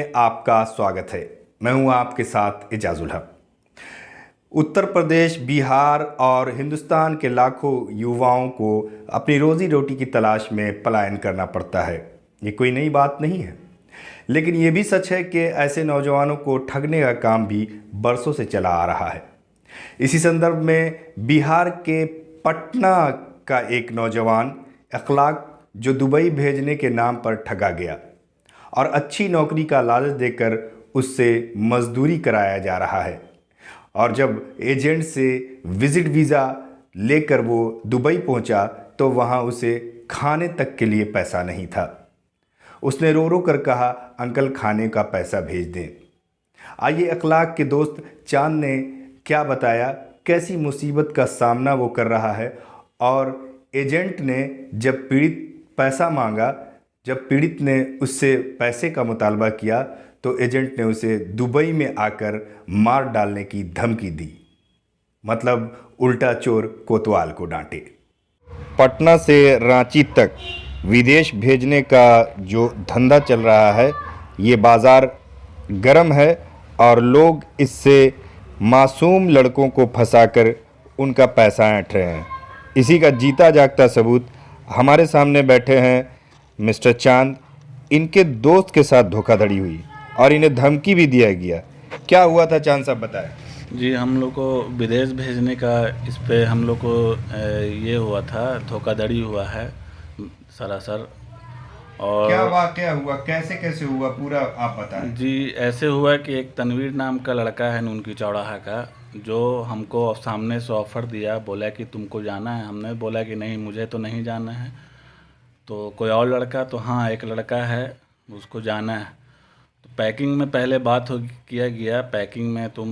आपका स्वागत है। मैं हूं आपके साथ इजाजुल हक। उत्तर प्रदेश, बिहार और हिंदुस्तान के लाखों युवाओं को अपनी रोजी रोटी की तलाश में पलायन करना पड़ता है। ये कोई नई बात नहीं है, लेकिन ये भी सच है कि ऐसे नौजवानों को ठगने का काम भी बरसों से चला आ रहा है। इसी संदर्भ में बिहार के पटना का एक नौजवान अखलाक जो दुबई भेजने के नाम पर ठगा गया और अच्छी नौकरी का लालच देकर उससे मजदूरी कराया जा रहा है। और जब एजेंट से विजिट वीज़ा लेकर वो दुबई पहुंचा तो वहां उसे खाने तक के लिए पैसा नहीं था। उसने रो रो कर कहा, अंकल खाने का पैसा भेज दें। आइए अखलाक के दोस्त चांद ने क्या बताया, कैसी मुसीबत का सामना वो कर रहा है और एजेंट ने जब पीड़ित ने उससे पैसे का मुतालबा किया तो एजेंट ने उसे दुबई में आकर मार डालने की धमकी दी। मतलब उल्टा चोर कोतवाल को डांटे। पटना से रांची तक विदेश भेजने का जो धंधा चल रहा है, ये बाज़ार गर्म है और लोग इससे मासूम लड़कों को फंसाकर उनका पैसा ऐंठ रहे हैं। इसी का जीता जागता सबूत हमारे सामने बैठे हैं मिस्टर चांद। इनके दोस्त के साथ धोखाधड़ी हुई और इन्हें धमकी भी दिया गया। क्या हुआ था चांद साहब, बताएं। जी, हम लोग को विदेश भेजने का इस पे हम लोग को ये हुआ था, धोखाधड़ी हुआ है सरासर। और क्या वाकया हुआ, कैसे कैसे हुआ, पूरा आप बताएं। जी, ऐसे हुआ कि एक तनवीर नाम का लड़का है नूनकी चौराहा का, जो हमको सामने से ऑफ़र दिया, बोला कि तुमको जाना है। हमने बोला कि नहीं, मुझे तो नहीं जाना है। तो कोई और लड़का, तो हाँ एक लड़का है, उसको जाना है। तो पैकिंग में पहले बात किया गया, पैकिंग में तुम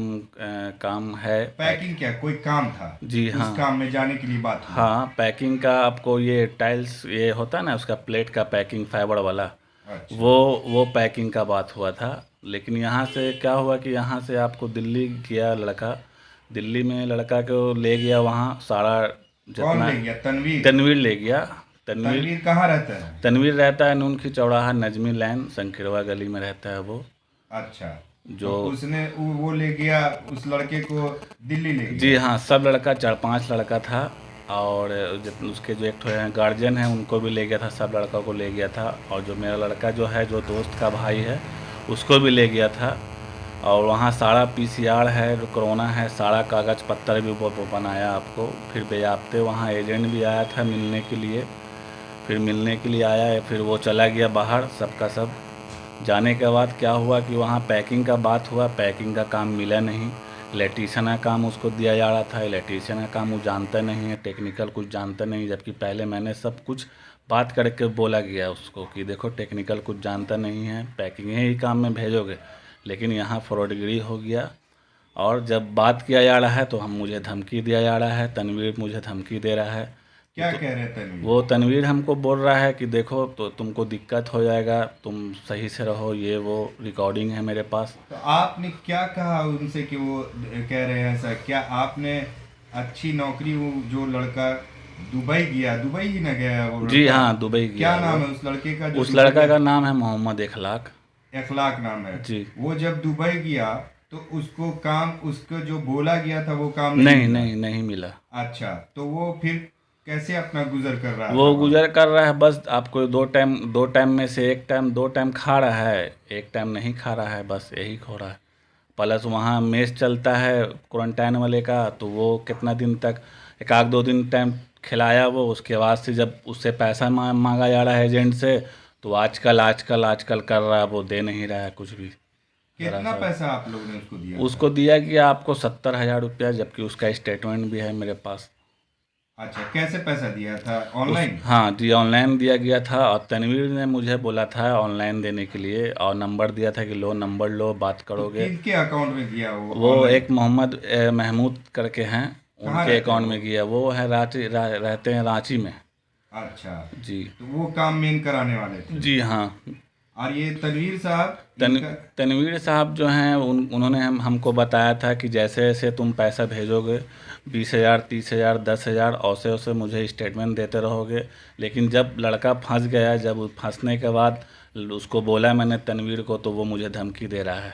काम है। पैकिंग क्या, कोई काम था? जी हाँ, उस काम में जाने के लिए बात हुई। हाँ पैकिंग का आपको ये टाइल्स ये होता है ना, उसका प्लेट का पैकिंग फाइबर वाला। अच्छा। वो पैकिंग का बात हुआ था। लेकिन यहाँ से क्या हुआ कि यहाँ से आपको दिल्ली गया लड़का, दिल्ली में लड़का को ले गया वहाँ सारा कौन ले गया? तनवीर ले गया। तनवीर कहाँ रहता है? तनवीर रहता है नूनकी चौराहा नजमी लाइन संखिरवा गली में रहता है वो। अच्छा, जो तो उसने वो ले गया, उस लड़के को दिल्ली ले गया। जी हाँ, सब लड़का 4-5 लड़का था और उसके जो एक ठो गार्जियन है उनको भी ले गया था, सब लड़का को ले गया था। और जो मेरा लड़का जो है, जो दोस्त का भाई है, उसको भी ले गया था। और वहाँ सारा PCR है, कोरोना है, सारा कागज़ पत्तर भी वो बनाया आपको। फिर बेयाफ्ते वहाँ एजेंट भी आया था मिलने के लिए, फिर मिलने के लिए आया, फिर वो चला गया बाहर सबका सब। जाने के बाद क्या हुआ कि वहाँ पैकिंग का बात हुआ, पैकिंग का काम मिला नहीं। इलेक्ट्रीशियन का काम उसको दिया जा रहा था, इलेक्ट्रीशियन का काम वो जानता नहीं है, टेक्निकल कुछ जानता नहीं। जबकि पहले मैंने सब कुछ बात करके बोला गया उसको कि देखो टेक्निकल कुछ जानता नहीं है, पैकिंग ही काम में भेजोगे। लेकिन यहाँ फ्रॉडगिरी हो गया। और जब बात किया जा रहा है तो मुझे धमकी दिया जा रहा है, तनवीर मुझे धमकी दे रहा है। क्या कह रहे तनवीर? वो तनवीर हमको बोल रहा है कि देखो तो तुमको दिक्कत हो जाएगा, तुम सही से रहो, ये वो रिकॉर्डिंग है मेरे पास। तो आपने क्या कहा उनसे कि वो कह रहे हैं ऐसा? क्या आपने अच्छी नौकरी, वो जो लड़का दुबई गया, दुबई ही ना गया वो? जी हाँ, दुबई गया। क्या नाम है उस लड़के का? उस लड़का का नाम है मोहम्मद अखलाक। अखलाक नाम है जी। वो जब दुबई गया तो उसको काम, उसको जो बोला गया था वो काम नहीं मिला। अच्छा, तो वो फिर कैसे अपना गुजर कर रहा है? वो गुजर कर रहा है, बस आपको दो टाइम में से एक टाइम, 2 टाइम खा रहा है, एक टाइम नहीं खा रहा है, बस यही खा रहा है। प्लस वहाँ मेस चलता है क्वारंटाइन वाले का, तो वो कितना दिन तक, 1-2 दिन टाइम खिलाया वो। उसके बाद से जब उससे पैसा मांगा जा रहा है एजेंट से, तो आजकल कर रहा है, वो दे नहीं रहा है कुछ भी। कितना पैसा आप लोगों ने उसको दिया? उसको दिया गया आपको 70,000 रुपया, जबकि उसका स्टेटमेंट भी है मेरे पास। अच्छा, कैसे पैसा दिया था? ऑनलाइन? हाँ जी, ऑनलाइन दिया गया था। और तनवीर ने मुझे बोला था ऑनलाइन देने के लिए, और नंबर दिया था कि लो नंबर लो, बात करोगे। तो किनके अकाउंट में दिया वो एक मोहम्मद महमूद करके हैं, उनके अकाउंट में गया। वो है रहते हैं रांची में। अच्छा जी, तो वो काम मेन कराने वाले थे? जी हाँ। और ये तनवीर साहब, तनवीर साहब जो हैं उन्होंने हमको बताया था कि जैसे जैसे तुम पैसा भेजोगे, 20,000, 30,000, 10,000, ऐसे मुझे स्टेटमेंट देते रहोगे। लेकिन जब लड़का फंस गया, जब फंसने के बाद उसको बोला मैंने तनवीर को, तो वो मुझे धमकी दे रहा है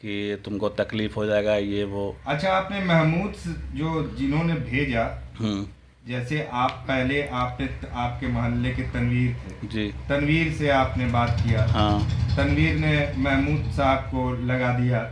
कि तुमको तकलीफ़ हो जाएगा ये वो। अच्छा, आपने महमूद जो जिन्होंने भेजा, हम्म। जैसे आप पहले आपने आपके मोहल्ले के तनवीर थे, जी। तनवीर से आपने बात किया, हाँ। तनवीर ने महमूद साहब को लगा दिया,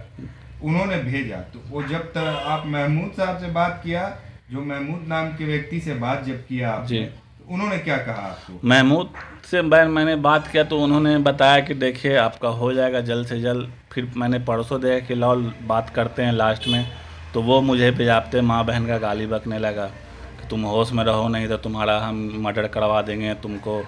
उन्होंने भेजा, तो वो जब तक आप महमूद साहब से बात किया, जो महमूद नाम के व्यक्ति से बात जब किया आपने, जी। तो उन्होंने क्या कहा आपको? महमूद से मैंने बात किया तो उन्होंने बताया कि देखिए आपका हो जाएगा जल्द से जल्द। फिर मैंने परसों देखा कि लाओ बात करते हैं लास्ट में, तो वो मुझे बेजाब्ते माँ बहन का गाली बकने लगा कि तुम होश में रहो, नहीं तो तुम्हारा हम मर्डर करवा देंगे तुमको,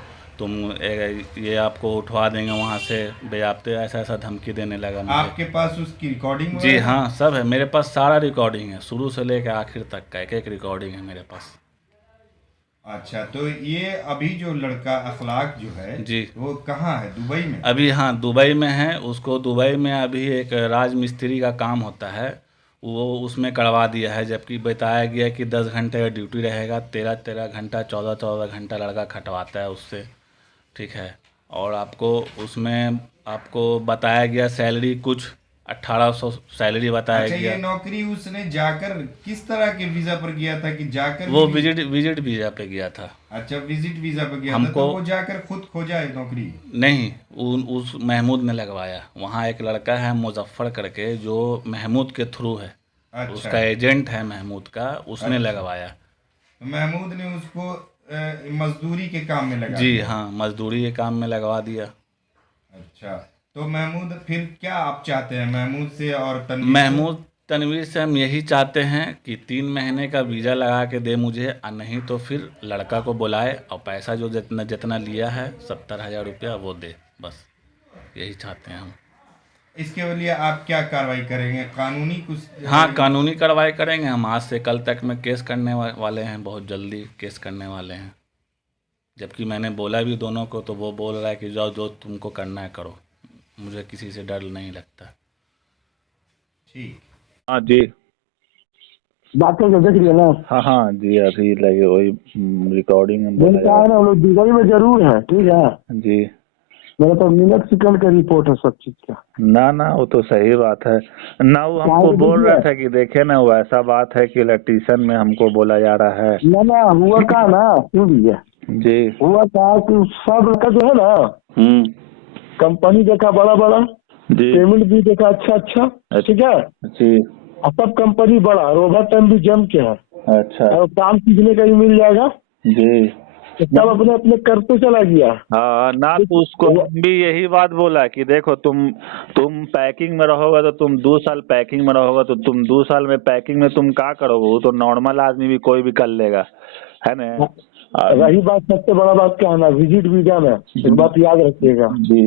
ये आपको उठवा देंगे वहाँ से, बेजाब्ते ऐसा ऐसा धमकी देने लगा मुझे। आपके पास उसकी रिकॉर्डिंग जी हाँ, सब है मेरे पास, सारा रिकॉर्डिंग है, शुरू से लेकर आखिर तक का एक एक रिकॉर्डिंग है मेरे पास। अच्छा, तो ये अभी जो लड़का अखलाक जो है जी। वो कहाँ है, दुबई में? अभी हाँ दुबई में है। उसको दुबई में अभी एक राज मिस्त्री का काम होता है, वो उसमें करवा दिया है, जबकि बताया गया कि 10 घंटे का ड्यूटी रहेगा, 13 घंटा 14 घंटा लड़का खटवाता है उससे। ठीक है। और आपको उसमें आपको बताया गया सैलरी कुछ 1800 सैलरी बताया अच्छा, गया। ये नौकरी उसने जाकर किस तरह के वीजा पर गया था कि जाकर वो भी- विजिट वीज़ा पे गया था। अच्छा, विजिट वीजा पर गया था, हमको तो वो जाकर खुद खोजा है नौकरी? नहीं, उस महमूद ने लगवाया। वहाँ एक लड़का है मुजफ्फर करके, जो महमूद के थ्रू है, अच्छा, उसका एजेंट है महमूद का, उसने अच्छा। लगवाया। तो महमूद ने उसको मजदूरी के काम में लगा जी दिया। हाँ, मजदूरी के काम में लगवा दिया। अच्छा, तो महमूद, फिर क्या आप चाहते हैं महमूद से और तनवीर से? महमूद तनवीर से हम यही चाहते हैं कि 3 महीने का वीज़ा लगा के दे मुझे, और नहीं तो फिर लड़का को बुलाए और पैसा जो जितना जितना लिया है 70,000 रुपया वो दे, बस यही चाहते हैं हम। इसके लिए आप क्या कार्रवाई करेंगे, कानूनी कुछ? हाँ, कानूनी कार्रवाई करेंगे हम। आज से कल तक में केस करने वाले हैं, बहुत जल्दी केस करने वाले हैं। जबकि मैंने बोला भी दोनों को, तो वो बोल रहा है कि जाओ जो तुमको करना है करो, मुझे किसी से डर नहीं लगता। ठीक। हाँ जी। बात करके देख लिया ना? हाँ हाँ जी, अभी लगे वही रिकॉर्डिंग में बोला बोलता है ना, वो लोग दुबई में जरूर है। ठीक है, जी। मेरा तो मिनट सेकंड का रिपोर्ट है सब चीज का। ना ना, वो तो सही बात है ना। वो हमको बोल रहा था कि देखे ना, वो ऐसा बात है कि इलेक्ट्रीशियन में हमको बोला जा रहा है। ना हुआ का ना, सुन लीजिए, जी। हुआ का कि सब का जो है ना, कंपनी देखा बड़ा बड़ा, जी। पेमेंट भी देखा अच्छा, ठीक है जी। और सब कंपनी बड़ा, और ओवर टाइम भी जम के है, अच्छा। और काम सीखने का भी मिल जाएगा। जी। तो सब अपने अपने करते चला गया। हाँ ना, तो उसको हम भी यही बात बोला कि देखो तुम पैकिंग में रहोगे तो तुम 2 साल पैकिंग में रहोगे, तो तुम 2 साल में पैकिंग में तुम क्या करोगे? वो तो नॉर्मल आदमी भी कोई भी कर लेगा, है ना? रही बात, सबसे बड़ा बात क्या है ना, विजिट वीजा में एक बात याद रखिएगा, जी।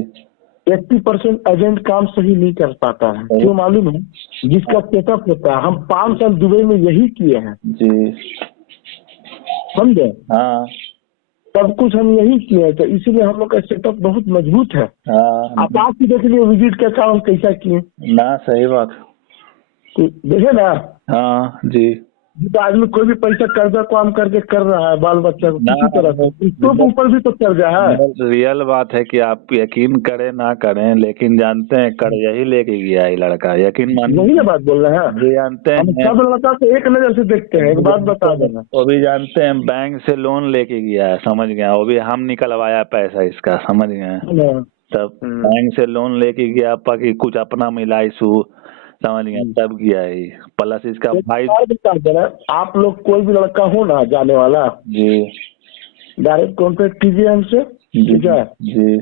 80% एजेंट काम सही नहीं कर पाता है। क्यों मालूम है? जिसका सेटअप होता है, हम 5 साल दुबई में यही किए हैं, जी। समझे? हाँ सब कुछ हम यही किए हैं, तो इसीलिए हम लोग का सेटअप बहुत मजबूत है। हाँ। आप ही देख लिए विजिट का काम कैसा किए, ना सही बात। तो देखे ना, हाँ जी। जिस आदमी कोई भी पैसा कर्जा काम करके कर रहा है बाल बच्चा को किसी तरह से, उसके ऊपर भी तो कर्जा है। रियल बात है कि आप यकीन करें ना करें, लेकिन जानते हैं कर्जा ही लेके गया ये लड़का, यकीन मान यही ना बात बोल रहे हैं। भी जानते हम हैं, सब लड़का को एक नजर से देखते हैं। एक बात बता देना, वो भी जानते हैं बैंक से लोन लेके गया है, समझ गया? वो भी हम निकलवाया पैसा इसका, समझ गए? तब बैंक से लोन लेके गया कि कुछ अपना मिला इशू, समझ गया? तब गया है। प्लस इसका भाई। बता देना, आप लोग कोई भी लड़का हो ना जाने वाला, जी। डायरेक्ट कॉन्टेक्ट कीजिए हमसे, ठीक है? जी।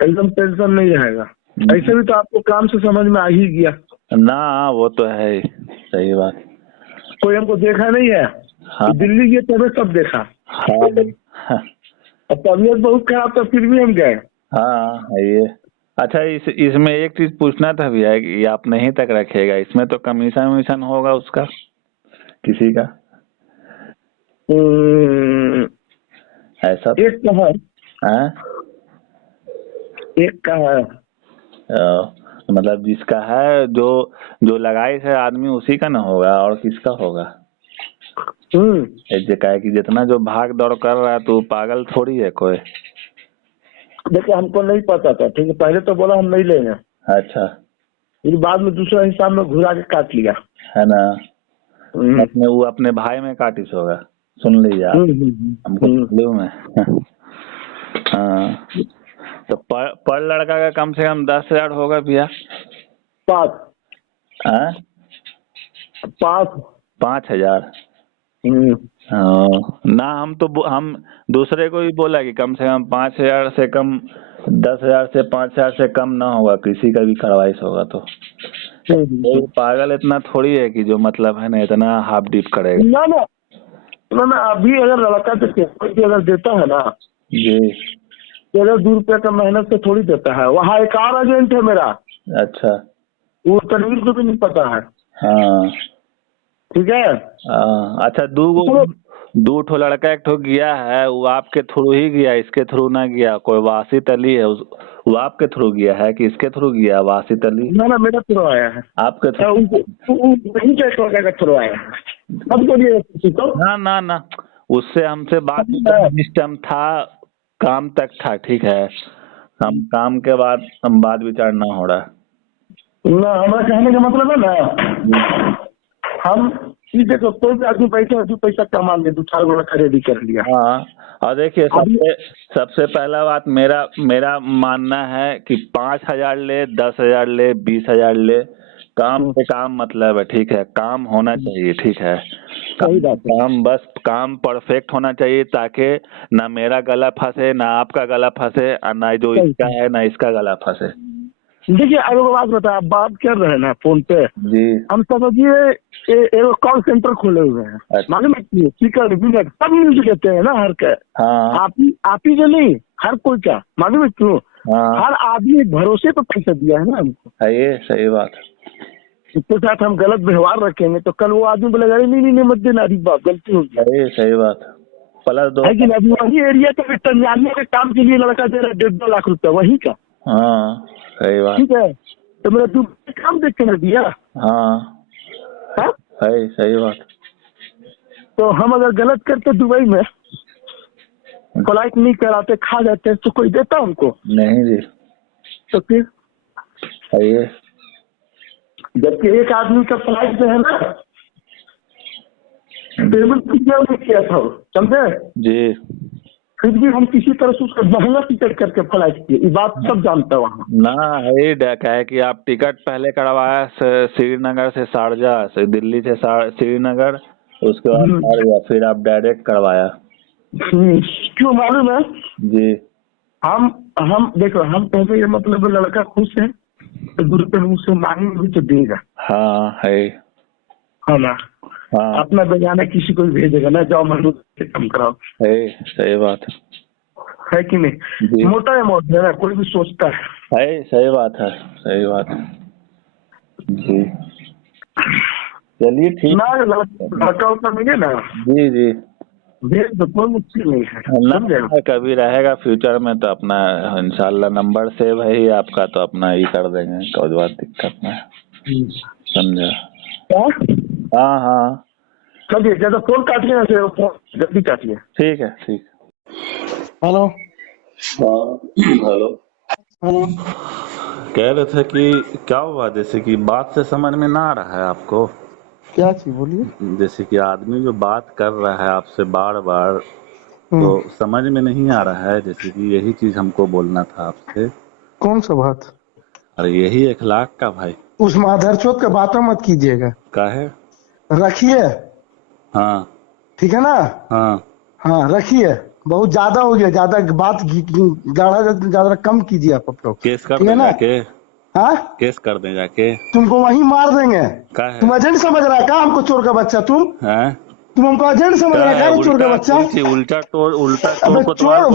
एकदम टेंशन नहीं रहेगा। ऐसे भी तो आपको काम से समझ में आ ही गया ना, वो तो है ही, सही बात। कोई हमको देखा नहीं है। हाँ। दिल्ली गए तब सब देखा। हाँ। और तबीयत बहुत खराब था, फिर भी हम गए। हाँ है ये। अच्छा, इसमें एक चीज पूछना था भैया कि आप नहीं तक रखेगा, इसमें तो कमीशन वमीशन होगा उसका किसी का? ऐसा एक का है, एक का है। मतलब जिसका है, जो लगाई है आदमी उसी का ना होगा, और किसका होगा? एक जगह है कि जितना जो भाग दौड़ कर रहा है, तो पागल थोड़ी है कोई। देखिए हमको नहीं पता था, ठीक है, पहले तो बोला हम नहीं लेंगे, अच्छा फिर बाद में दूसरा हिसाब में घुरा के काट लिया। है ना। अपने वो अपने भाई में काटिस होगा, सुन लीजिए आप, हमको मालूम है। हाँ, तो पर लड़का का कम से कम 10,000 होगा भैया। 5 हाँ? 5,000। ना हम दूसरे को भी बोला कि कम से कम 5,000 से कम, 10,000 से 5,000 से कम ना होगा किसी का भी कारवाइस होगा तो। कोई पागल इतना थोड़ी है कि जो मतलब है ना इतना हाफ डीप करेगा। ना ना ना ना, अभी अगर लड़का कोई अगर देता है ना जी, तो अगर 2 रुपये का मेहनत से थोड़ी देता है। वहाँ एक और एजेंट है मेरा, अच्छा, वो तनवीर को भी नहीं पता है। हाँ ठीक है। अच्छा, दो ठो लड़का एक ठो गया है, वो आपके थ्रू ही गया, इसके थ्रू ना गया। कोई वासित अली है, वो आपके थ्रू गया है कि इसके थ्रू गया? वासित अली ना ना, मेरा थ्रू आया है। आपके थ्रू? वही का थ्रू आया है। अब बोलिए किसी को। ना, उससे हमसे बात सिस्टम था, काम तक था, ठीक है। हम काम के बाद हम बात विचार ना हो रहा। ना, हमारा कहने का मतलब है ना, हम सीधे तो कोई भी आदमी पैसा कमा ले, 2-4 गुना खरीदी कर लिया। हाँ, और देखिए सबसे पहला बात मेरा मानना है कि 5,000 ले, 10,000 ले, 20,000 ले, काम से काम मतलब है, ठीक है। काम होना चाहिए, ठीक है। काम परफेक्ट होना चाहिए, ताकि ना मेरा गला फंसे, ना आपका गला फंसे, और ना जो इसका है ना इसका गला फंसे। देखिए अगर बात बता, आप बात कर रहे हैं ना फोन पे जी, हम समझिए एक कॉल सेंटर खोले हुए हैं, मालूम है, स्पीकर मिनट सब न्यूज देते हैं ना हर के। हाँ, आप ही जो नहीं, हर कोई का, मालूम है क्यों? हाँ, हर आदमी भरोसे पे पैसा दिया है ना हमको। है ये सही बात। उसके साथ हम गलत व्यवहार रखेंगे तो कल वो आदमी बोलेगा नहीं मत देना, अरे बाप गलती हो गया। है सही बात। प्लस दो, लेकिन अभी वही एरिया का तंजानिया के काम के लिए लड़का दे रहा है 1.5-2 लाख रुपया, वही का। हाँ सही बात। ठीक है, तो मेरा दुबई काम देख के ना दिया। हाँ, है सही बात। तो हम अगर गलत करते दुबई में, फ्लाइट नहीं कराते, खा जाते, तो कोई देता हमको? नहीं जी। तो फिर है ये, जबकि एक आदमी का फ्लाइट जो है ना, पेमेंट किया था, समझे जी। फिर भी हम किसी तरह से उसका महंगा टिकट करके फ्लाइट किए, ये बात सब जानता है वहाँ ना। है क्या है कि आप टिकट पहले करवाया श्रीनगर से शारजा, से दिल्ली से श्रीनगर, उसके बाद शारजा, फिर आप डायरेक्ट करवाया। क्यों मालूम है? जी, हम देखो, हम कहते ये मतलब लड़का खुश है तो 2 रुपये मुझसे मांगेंगे भी तो देगा। हाँ है ना। हाँ, अपना बेगाना किसी को भी भेजेगा ना, जाओ मजदूर से कम कराओ। है सही बात है कि नहीं? मोटा अमाउंट है ना, कोई भी सोचता है। सही बात है, सही बात है जी। चलिए ठीक ना, लड़का उतना मिले ना, जी भेज दो, कोई मुश्किल नहीं है। कभी रहेगा फ्यूचर में तो अपना इंशाल्लाह नंबर सेव है ही आपका, तो अपना ही कर देंगे, कोई बात दिक्कत नहीं। समझा? हाँ चलिए, ज्यादा फोन काटिए ना, फोन जल्दी काटिए। ठीक है, ठीक। हेलो हेलो, कह रहे थे कि क्या हुआ, जैसे कि बात से समझ में ना आ रहा है आपको? क्या चीज बोलिए? जैसे कि आदमी जो बात कर रहा है आपसे बार बार, तो समझ में नहीं आ रहा है। जैसे कि यही चीज हमको बोलना था आपसे। कौन सा बात? अरे यही 1 लाख का भाई। उस माधरचोद का बातें मत कीजिएगा। काहे? रखिए, हाँ ठीक है ना? हाँ रखिए, बहुत ज्यादा हो गया, ज्यादा बात ज्यादा कम कीजिए आप लोग। केस कर दें जाके? हाँ, केस कर दें जाके? तुमको वहीं मार देंगे। तुम एजेंट समझ रहा है क्या हमको, चोर का बच्चा? तुम हमको एजेंट समझ रहा है क्या, चोर का बच्चा? उल्टा चोर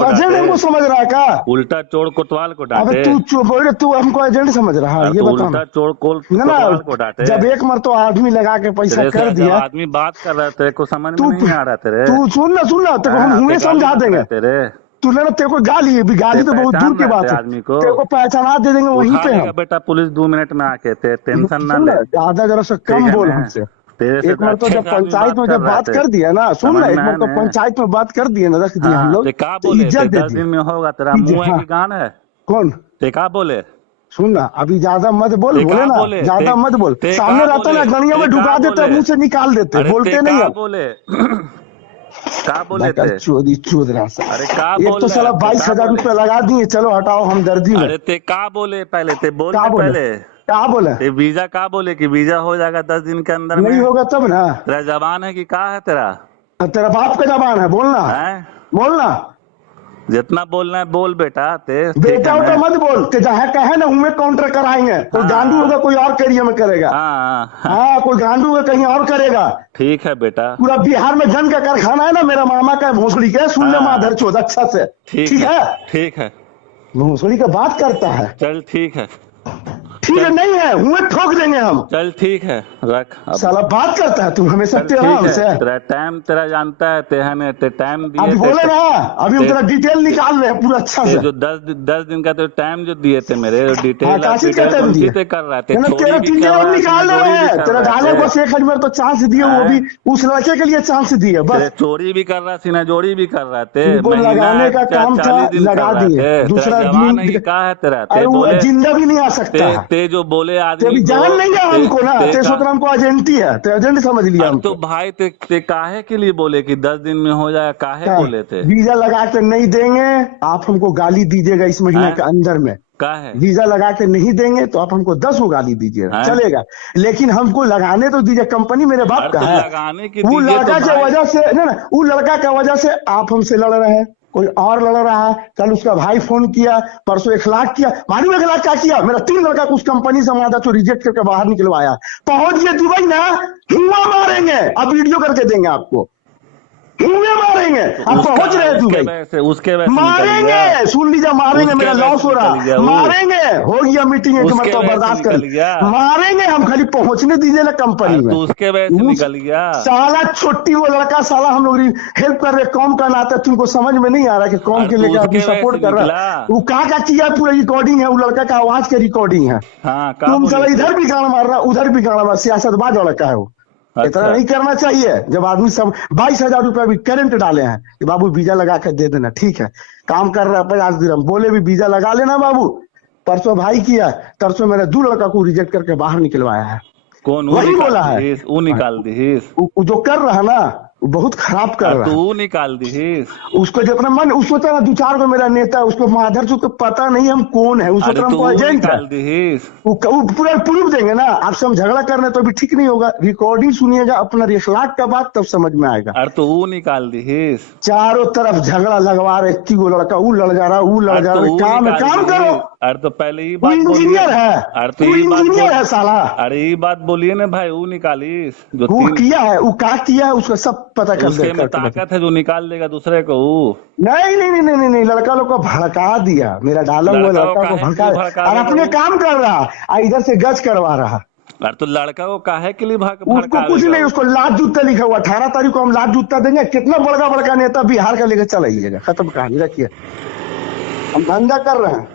एजेंट हमको समझ रहा है क्या? उल्टा चोर कोतवाल को डांटे। अबे तू हमको एजेंट समझ रहा है, ये बता। उल्टा चोर कोतवाल को डांटे। जब एक मर तो आदमी लगा के पैसा कर दिया, आदमी बात कर रहे थे, को समझ में नहीं आ रहा तेरे। तू सुन ना, तेरे को हम हुए समझा देंगे तेरे। तू लेना, तेरे को गाली तो बहुत दूर की बात है, आदमी को तेरे को पहचाना दे देंगे वहीं पे हम। बेटा पुलिस 2 मिनट में आके टेंशन ना ले, ज्यादा जरा सा कम बोल हमसे। तेरे से एक बार तो अच्छे जब से आदमी पंचायत में कर जब रहे बात थे। कर दिया ना, सुन ना, समझ एक में बार आया तो ना? पंचायत में बात कर दिए ना, रख दिए हम हाँ, लोग, ते का तो बोले इज्जत ते दे 10 दी। दिन में होगा, तेरा इज्जत, मुंह है हाँ। कि कान है? कौन? ते का बोले? सुन ना, अभी ज्यादा मत बोल, ते बोले का ना, बोले? ज्यादा मत बोल, ते सामने का रहता बोले? ना गलिया में ते का ढुका देते, बोले? मुंह से निकाल देते, अरे ते बोलते नहीं का हम। बोले? का बोले बेकार थे? चोरी चोद रहा सा। अरे का एक बोल तो रहा साला है? ते का 22,000 बोले? रुपये लगा दिए, चलो हटाओ हमदर्दी में। अरे ते का बोले? पहले ते बोल क्या ले बोले? पहले। क्या बोले? ते वीजा का बोले कि वीजा हो जाएगा 10 दिन के अंदर नहीं में? होगा तब ना। तेरा जबान है कि का है तेरा? अब तेरा बाप का जबान है, बोलना, हैं? बोलना। जितना बोलना है बोल बेटा, ते ठीक बेटा है उटा ना? मत बोल, ते जहाँ कहे ना उनमें काउंटर कराएंगे, कोई हाँ, गांडू होगा कोई और एरिया में करेगा। हाँ, हाँ, हाँ, कोई गांडू होगा कहीं और करेगा। ठीक है बेटा। पूरा बिहार में गन का कारखाना है ना, मेरा मामा का भोसड़ी का, सुन ले हाँ। माधर चोद अच्छा से। ठीक है, ठीक है, भोसड़ी का बात करता है। चल ठीक है, ठीक है, नहीं है उन्हें ठोक देंगे हम। चल ठीक है, रख अब। साला बात करता है तू हमेशा चल तेरा ठीक हमसे। है, तेरा टाइम तेरा जानता है, ते है ने ते टाइम दिए अभी बोले ना, अभी हम ते- तेरा डिटेल निकाल रहे हैं पूरा अच्छा ते से। जो 10 दिन का तो टाइम जो दिए थे मेरे, हाँ, डिटेल काशी डिटेल का टाइम कौन सी दिए। ते कर रहा थे? ना, चोरी तेरा भी डिटेल कर हम रहा है, निकाल चोरी रहे भी हैं, कर तेरा रहा डाले है, बस 1 तो चांस दिए, वो हाँ। भी उस लड़के के लिए चांस दिए तेरे बस। चोरी भी कर रहा, सीना जोड़ी भी कर रहा थे, उनको महीना लगाने का काम था, 40 दिन लगा कर रहा दिए। थे। तेरा दूसरा जवान है दिन कि का है तेरा? अरे ते वो बोले जिंदा भी नहीं आ सकता है। ते जो बोले ते आदमी अभी को जान नहीं गया हमको ना, ते ते का सोच रहा हमको एजेंटी है, तो एजेंट समझ लिया अरे तो हमको। भाई ते काहे के लिए बोले कि 10 दिन में हो जाए? काहे क्या? बोले थे? वीजा लगा के नहीं देंगे, आप हमको गाली दीजिएगा इस महीने हैं? के अंदर में। काहे? वीजा लगा के नहीं देंगे तो आप हमको 10 को गाली दीजिएगा, हैं? चलेगा, लेकिन हमको लगाने तो दीजिए, कंपनी मेरे बाप अरे का तो है। लगाने की वो दीजिए तो लड़का की भाई। वजह से ना, वो लड़का की वजह से आप हमसे लड़ रहे हैं, कोई और लड़ रहा है। कल उसका भाई फोन किया, परसों 1 लाख किया, मालूम 1 लाख क्या किया? मेरा 3 लड़का को उस कंपनी से मादा तो रिजेक्ट करके बाहर निकलवाया। पहुंच गए दुबई ना, धुआं मारेंगे, अब वीडियो करके देंगे आपको, धुआं मारेंगे। अब पहुंच रहे हैं दुबई, उसके वजह से निकल मारेंगे, गया। सुन लीजिए, मारेंगे, उसके मेरा वजह लॉस से हो रहा, निकल गया वो। मारेंगे, हो गया मीटिंग एक उसके मतलब वजह से बर्दाश्त कर, निकल गया। मारेंगे हम, खाली पहुंचने दीजिए ना कंपनी अरे में। तो उसके वजह से उस निकल गया। साला छोटी वो लड़का, साला हम लोग हेल्प कर रहे, कौम का नाता, तुमको समझ में नहीं आ रहा कि कौम अरे के तो लेकर आदमी उसके वजह सपोर्ट से कर रहा है। निकला। वो का किया, पूरा रिकॉर्डिंग है, वो लड़का का आवाज का रिकॉर्डिंग है। हाँ, का तुम बोले साला थे? इधर भी गाना मार रहा, उधर भी गाना मार, सियासतबाज लड़का है वो। इतना अच्छा। नहीं करना चाहिए। जब आदमी सब 22,000 रुपया भी करंट डाले हैं कि बाबू वीजा लगा कर दे देना, ठीक है, काम कर रहा है 50 दिन, हम बोले भी वीजा लगा लेना बाबू। परसों भाई किया, तरसों मेरे 2 लड़का को रिजेक्ट करके बाहर निकलवाया है। कौन? वही बोला है, वो निकाल दीस। वो जो कर रहा है ना, वो बहुत खराब कर रहा है। तू निकाल दीस। उसको जितना मन, उसको तो 2-4 को मेरा नेता, उसको माधर को पता नहीं हम कौन है, उसको अरे तो तू हमको एजेंट है। निकाल दीस। वो पूरा प्रूफ देंगे ना, आपसे हम झगड़ा करने तो भी ठीक नहीं होगा। रिकॉर्डिंग सुनिएगा अपना 1 लाख का बात, तब समझ में आएगा। अरे तो वो निकाल दीस। चारों तरफ झगड़ा लगवा रहे, 21 गो लड़का, वो लड़ जा रहा, वो लड़ जा रहा, काम करो। अरे तो पहले ही वो बात इंजीनियर है, अरे तो वो ये बात इंजीनियर है साला। अरे ये बात बोलिए ना भाई, वो निकालिस जो वो 3 किया है, वो का किया है, उसका सब पता कर उसके दे। में ताकत है जो निकाल देगा दूसरे को। वो नहीं नहीं नहीं नहीं नहीं, लड़का लोग को भड़का दिया, मेरा डाला हुआ लड़का लड़का को को भड़का, भड़का और देगा अपने वो? काम कर रहा और इधर से गज करवा रहा। अरे तो लड़का को काहे के लिए उसको कुछ नहीं, उसको लात जूता लिखा हुआ, 18 तारीख को हम लात जूता देंगे। कितना बड़का बड़का नेता बिहार का लेकर चल आइएगा, खत्म कहानी, रखिए, हम धंधा कर रहे हैं।